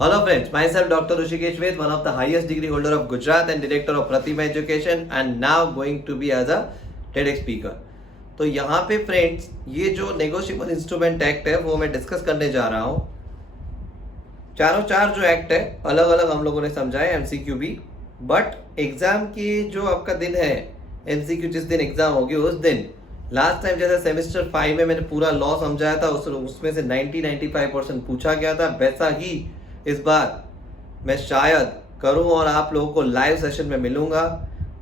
Hello friends, myself Dr. Rushikesh Ved, one of the highest degree holder of Gujarat and director of Pratima Education and now going to be as a TEDx speaker. तो यहाँ पे friends ये जो negotiable instrument act है वो मैं discuss करने जा रहा हूँ। चारों चार जो एक्ट है अलग अलग हम लोगों ने समझाए एमसीक्यू भी, बट एग्जाम की जो आपका दिन है एमसीक्यू जिस दिन एग्जाम होगी उस दिन लास्ट टाइम जैसा सेमेस्टर 5 में मैंने पूरा लॉ समझाया था उसमें से 90-95% पूछा गया था, वैसा ही इस बार मैं शायद करूं और आप लोगों को लाइव सेशन में मिलूंगा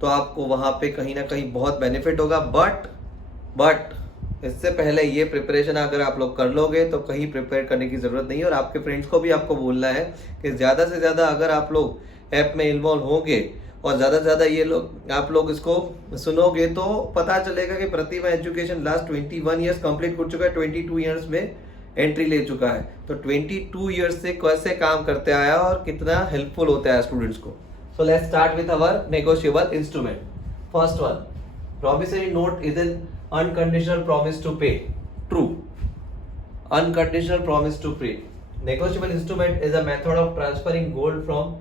तो आपको वहां पे कहीं ना कहीं बहुत बेनिफिट होगा। बट इससे पहले ये प्रिपरेशन अगर आप लोग कर लोगे तो कहीं प्रिपेयर करने की जरूरत नहीं है। और आपके फ्रेंड्स को भी आपको बोलना है कि ज़्यादा से ज़्यादा अगर आप लोग ऐप में इन्वॉल्व होंगे और ज़्यादा से ज़्यादा ये लोग आप लोग इसको सुनोगे तो पता चलेगा कि प्रतिभा एजुकेशन लास्ट 21 ईयर्स कंप्लीट कर चुका है, 22 ईयर्स में एंट्री ले चुका है। तो 22 ईयर्स से कैसे काम करते आया और कितना हेल्पफुल होता है स्टूडेंट्स को। So let's start with our negotiable instrument. First one, promissory note is an unconditional promise to pay. True, unconditional promise to pay. Negotiable instrument is a method of transferring gold from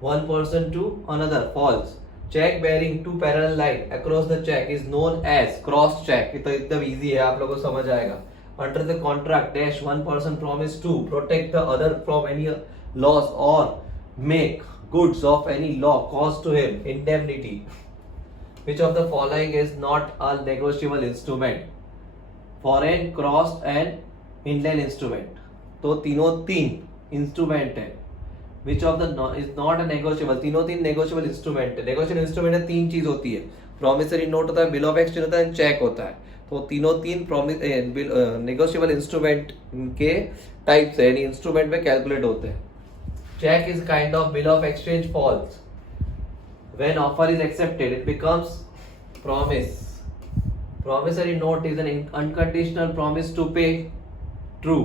one person to another. False. Check bearing two parallel line across the check is known as cross check. ये तो एकदम easy है, आप लोगों को समझ आएगा. Under the contract dash one person promise to protect the other from any loss or make goods of any law caused to him indemnity. Which of the following is not a negotiable instrument? Foreign, crossed and Indian instrument. तो तीनों तीन instrument है। Which of the is not a negotiable, तीनों तीन negotiable instrument है। Negotiable instrument में तीन चीज होती है, प्रॉमिसरी नोट होता है, बिल ऑफ एक्सचेंज होता है, चेक होता है। तो तीनों तीन नेगोशिएबल इंस्ट्रूमेंट के टाइप से यानी इंस्ट्रूमेंट में कैलकुलेट होते हैं। Cheque is kind of bill of exchange. False. When offer is accepted it becomes promise. Promissory note is an unconditional promise to pay. True.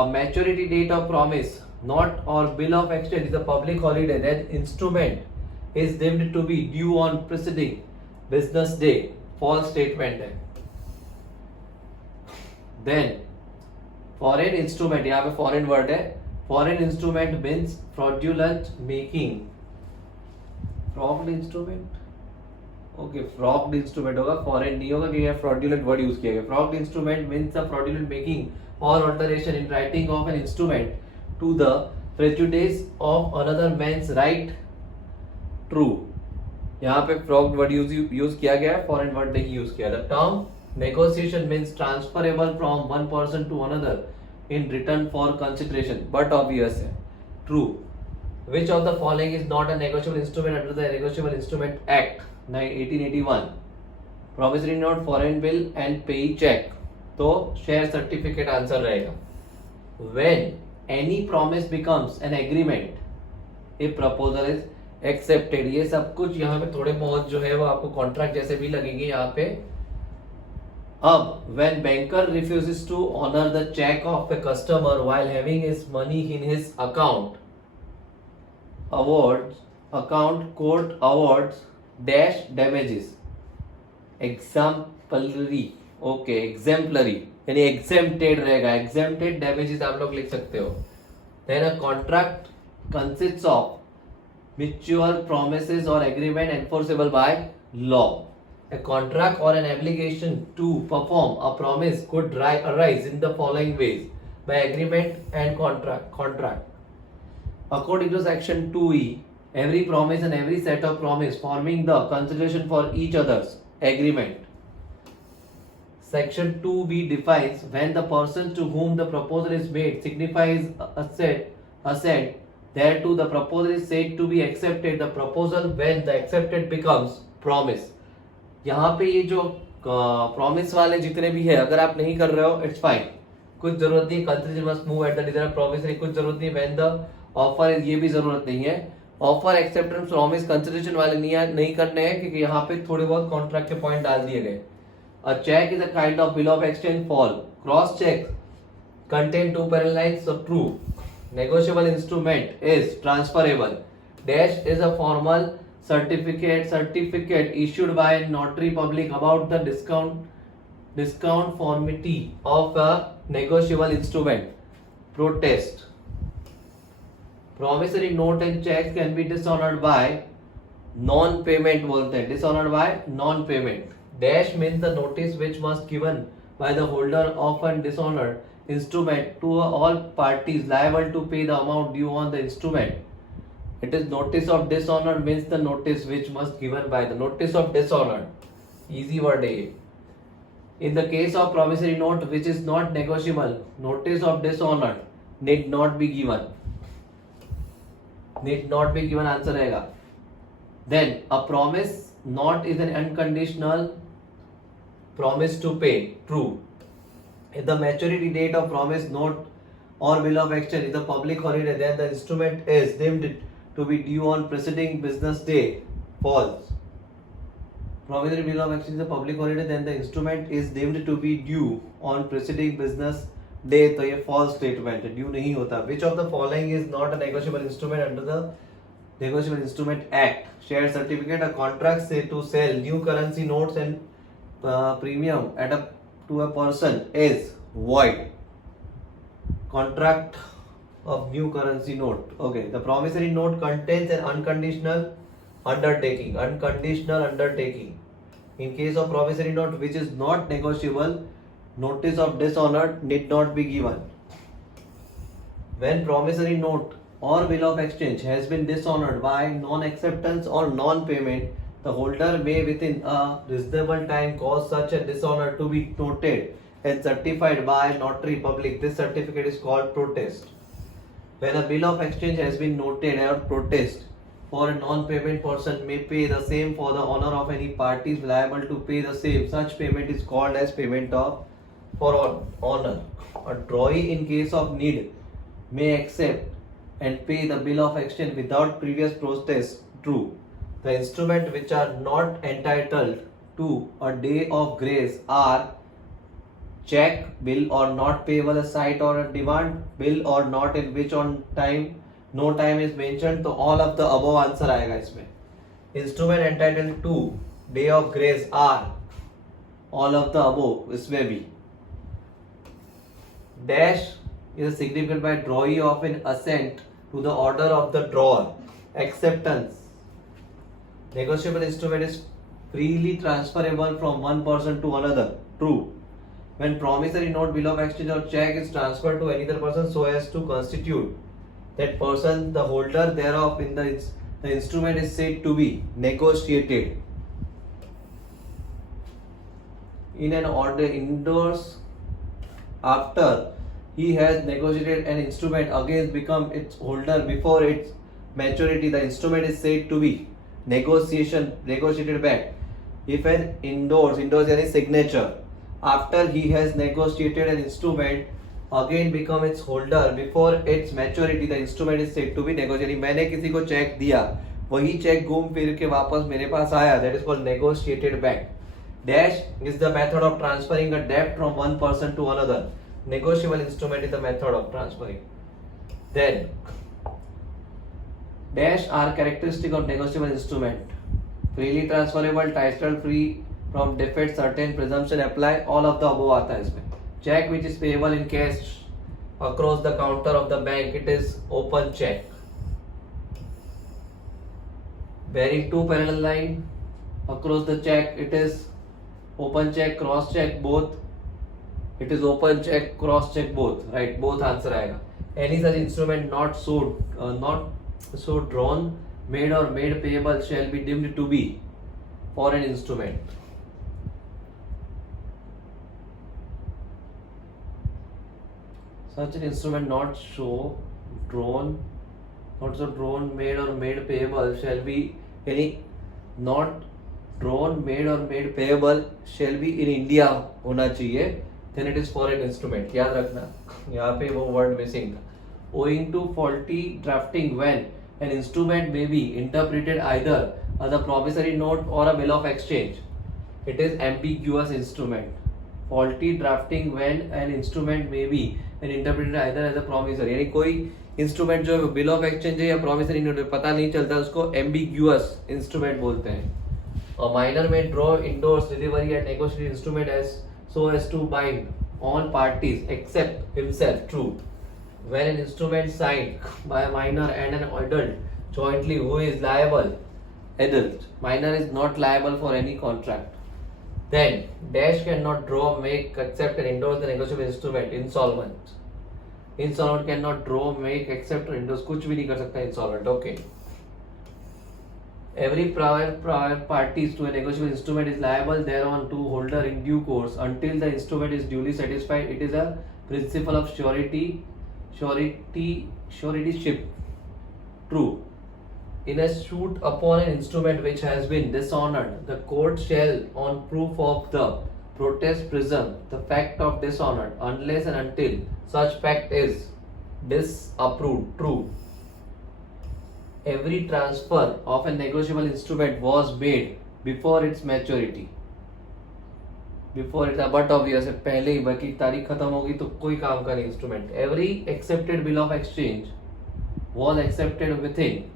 A maturity date of promise, not or bill of exchange is a public holiday. Then instrument is deemed to be due on preceding business day. False statement है. Then foreign instrument, यहाँ पे foreign word है. Foreign instrument means fraudulent making. Fraud instrument. Okay, fraud instrument होगा, foreign नहीं होगा कि fraudulent word use किया गया। Fraud instrument means a fraudulent making और alteration in writing of an instrument to the prejudice of another man's right. True, यहाँ पे fraud word use किया गया है, फॉरेन वर्ड नहीं यूज किया। The term negotiation means transferable from one person to another in return for consideration, but obvious है। True. Which of the following is not a negotiable instrument under the Negotiable Instrument Act 1881? Promissory note, foreign bill and payee check. तो share certificate answer रहेगा। When any promise becomes an agreement, a proposal is accepted. ये सब कुछ यहाँ पे थोड़े बहुत जो है वो आपको कॉन्ट्रैक्ट जैसे भी लगेंगे यहाँ पे। अब when banker refuses to honor the check of a customer while having his money in his account, awards account court awards dash damages exemplary। Okay, exemplary यानी exempted रहेगा, exempted damages आप लोग लिख सकते हो। then a contract consists of mutual promises or agreement enforceable by law. A contract or an obligation to perform a promise could arise in the following ways: by agreement and contract. According to section 2E, every promise and every set of promise forming the consideration for each other's agreement. Section 2B defines when the person to whom the proposal is made signifies assent thereto the proposal is said to be accepted the proposal when the accepted becomes promise. यहाँ पे ये जो promise वाले जितने भी है अगर आप नहीं कर रहे हो इट्स फाइन, कुछ जरूरत नहीं। Consideration must move at the desired promise, कुछ जरूरत नहीं। when the ऑफर ये भी जरूरत नहीं है। ऑफर एक्सेप्टेंस प्रॉमिस कंसिडरेशन वाले नहीं करने हैं क्योंकि यहाँ पे थोड़े बहुत कॉन्ट्रैक्ट के पॉइंट डाल दिए गए। A cheque is a kind of bill of exchange. False. Cross cheque contain two parallel lines. True. Negotiable instrument is transferable. Dash is a formal certificate issued by notary public about the disconformity of a negotiable instrument. Protest. promissory note and checks can be dishonored by non-payment बोलते हैं, dishonored by non-payment. Dash means the notice which must given by the holder of a dishonored instrument to all parties liable to pay the amount due on the instrument. It is notice of dishonor means the notice which must given by the notice of dishonor. Easy word है. In the case of promissory note which is not negotiable, notice of dishonor need not be given. Need not be given answer रहेगा. Then a promise not is an unconditional promise to pay. True. If the maturity date of promise note or bill of exchange is a public holiday, then the instrument is deemed to be due on preceding business day. False. Promissory bill of exchange is a public holiday, then the instrument is deemed to be due on preceding business day. तो ये false statement है, due नहीं होता. Which of the following is not a negotiable instrument under the Negotiable Instrument Act? Share certificate, a contract say to sell new currency notes and premium to a person is void. Contract of new currency note. Okay, the promissory note contains an unconditional undertaking. Unconditional undertaking. In case of promissory note which is not negotiable, notice of dishonor need not be given. When promissory note or bill of exchange has been dishonored by non-acceptance or non-payment, the holder may within a reasonable time cause such a dishonor to be noted and certified by notary public. This certificate is called protest. When a bill of exchange has been noted or protest for a non-payment person may pay the same for the honor of any parties liable to pay the same. Such payment is called as payment for honor. A drawee in case of need may accept and pay the bill of exchange without previous protest. True. The instruments which are not entitled to a day of grace are check, bill or not payable aside or a demand, bill or not in which on time no time is mentioned. तो all of the above answer आएगा इसमें. Instrument entitled to day of grace are all of the above इसमें भी. Dash is signified by drawee of an assent to the order of the drawer. Acceptance. Negotiable instrument is freely transferable from one person to another. True. When promissory note, bill of exchange or check is transferred to any other person so as to constitute that person the holder thereof in the instrument is said to be negotiated. In an order indoors after he has negotiated an instrument against become its holder before its maturity, the instrument is said to be negotiated back. If an endorse any signature after he has negotiated an instrument again become its holder before its maturity, the instrument is said to be negotiated. मैंने किसी को check दिया, वही check घूम फिर के वापस मेरे पास आया, that is called negotiated back. Dash is the method of transferring a debt from one person to another. Negotiable instrument is the method of transferring. Then dash are characteristic of negotiable instrument. Freely transferable, title free from defect, certain presumption apply. All of the above आता है इसमें. Check which is payable in cash across the counter of the bank, it is open check. Bearing two parallel line across the check, it is open check, cross check both. It is open check, cross check both. Right, both answer आएगा. Any such instrument not so drawn, made or made payable shall be deemed to be foreign instrument. Such an instrument not so drawn, made or made payable shall be any not drawn, made or made payable shall be in India होना चाहिए. Then it is foreign instrument. याद रखना, यहाँ पे वो word missing था. Owing to faulty drafting when an instrument may be interpreted either as a promissory note or a bill of exchange, it is ambiguous instrument. Faulty drafting when an instrument may be interpreted either as a promissory, यानी कोई instrument जो bill of exchange है या promissory note है पता नहीं चलता, उसको एम्बिग्यूअस इंस्ट्रूमेंट बोलते हैं. A minor may draw, endorse, delivery and negotiate instrument as so as to bind all parties except himself. True. when an instrument signed by a minor and an adult jointly, who is liable? Adult. Minor is not liable for any contract. Then dash cannot draw, make, accept and endorse the negotiable instrument. Insolvent. Insolvent cannot draw, make, accept or endorse, कुछ भी नहीं कर सकता insolvent. Okay. Every prior parties to a negotiable instrument is liable thereon to holder in due course until the instrument is duly satisfied. It is a principle of suretyship. True. In a suit upon an instrument which has been dishonored, the court shall, on proof of the protest, presume the fact of dishonor unless and until such fact is disapproved. True. Every transfer of a negotiable instrument was made before its maturity. Before it, but obvious है, पहले ही बाकी तारीख खत्म होगी तो कोई काम का नहीं instrument. Every accepted bill of exchange was accepted within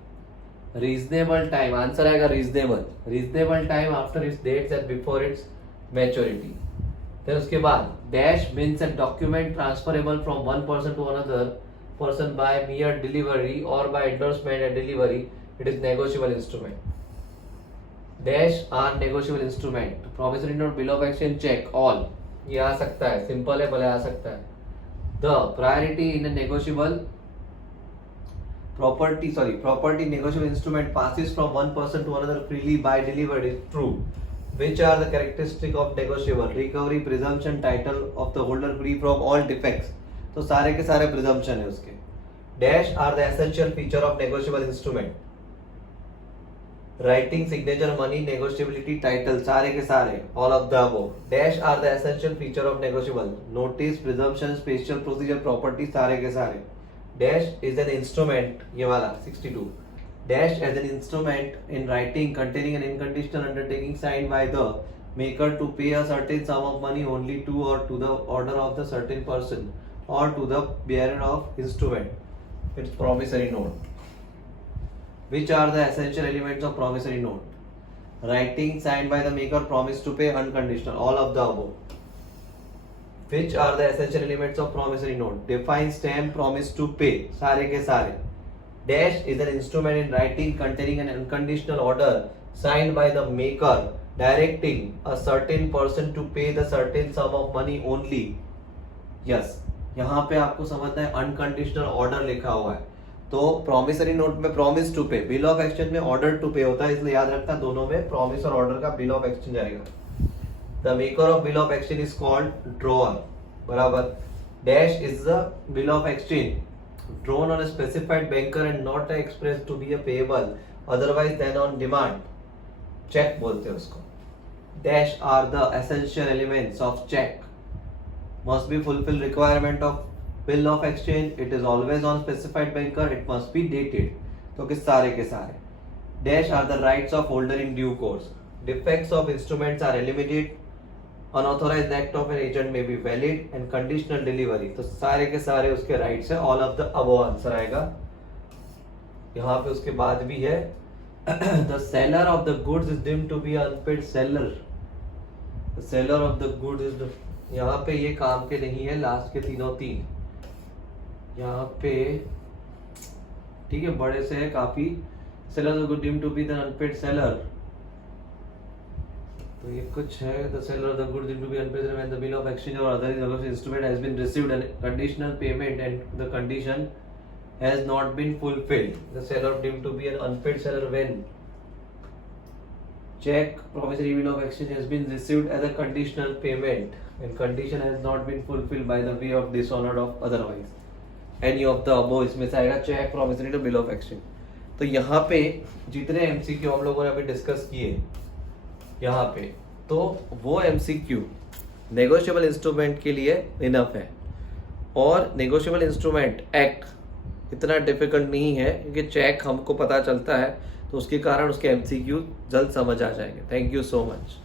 reasonable time. Answer आएगा reasonable. Reasonable time after its dates and before its maturity. फिर उसके बाद dash means a document transferable from one person to another person by mere delivery or by endorsement and delivery. It is negotiable instrument. Dash are negotiable instrument. Promissory note, bill of exchange, check, all. ये आ सकता है, simple है, भले आ सकता है. The priority in a negotiable property negotiable instrument passes from one person to another freely by delivery. Is true. Which are the characteristic of negotiable? Recovery, presumption, title of the holder free from all defects. तो सारे के सारे presumption है उसके. Dash are the essential feature of negotiable instrument. Writing, signature, money, negotiability, title, सारे के सारे, all of the above. Dash are the essential feature of negotiable. Notice, presumption, special procedure, property, सारे के सारे. डैश इज एन इंस्ट्रूमेंट, ये वाला 62. Dash as an instrument in writing containing an unconditional undertaking signed by the maker to pay a certain sum of money only to or to the order of the certain person or to the bearer of instrument. It's promissory note. Which are the essential elements of promissory note? Writing signed by the maker, promise to pay, unconditional, all of the above. Which are the essential elements of promissory note? Define, stamp, promise to pay, सारे के सारे. Dash is an instrument in writing containing an unconditional order signed by the maker directing a certain person to pay the certain sum of money only. Yes. यहाँ पे आपको समझना है unconditional order लिखा हुआ है. तो प्रॉमिसरी नोट में प्रॉमिस टू पे, बिल ऑफ एक्सचेंज में ऑर्डर टू पे होता है, इसलिए याद रखना दोनों में प्रॉमिस और ऑर्डर का बिल ऑफ एक्सचेंज आएगा. The maker of bill of exchange is called drawer. बराबर. Dash is the bill of exchange drawn on a specified banker and not expressed to be a payable otherwise than on demand. Check बोलते हैं उसको. Dash are the essential elements of check. Must be fulfill requirement of bill of exchange. It is always on specified banker. It must be dated. तो किस सारे के सारे. Dash are the rights of holder in due course. Defects of instruments are eliminated. Unauthorized act of an agent may be valid and conditional delivery. तो सारे के सारे उसके राइट्स है. All of the above answer आएगा. यहाँ पे उसके बाद भी है the seller of the goods is deemed to be unpaid seller. The seller of the goods is the, यहाँ पे ये काम के नहीं है. लास्ट के तीनों तीन यहाँ पे ठीक है, बड़े से है काफी. seller of the goods deemed to be the unpaid seller. तो ये कुछ है. the seller of the goods deemed to be unpaid when the bill of exchange or other negotiable instrument has been received and conditional payment and the condition has not been fulfilled. The seller deemed to be an unpaid seller when check, promissory bill of exchange has been received as a conditional payment and condition has not been fulfilled by the way of dishonor of otherwise. Any of the above इसमें से आएगा check, promissory to bill of exchange. तो यहाँ पे जितने MCQ हम लोगों ने अभी डिस्कस किए यहाँ पे, तो वो MCQ नेगोशिएबल इंस्ट्रूमेंट के लिए इनफ है. और नेगोशिएबल इंस्ट्रूमेंट एक्ट इतना डिफिकल्ट नहीं है क्योंकि चेक हमको पता चलता है, तो उसके कारण उसके MCQ जल्द समझ आ जाएंगे. Thank you so much.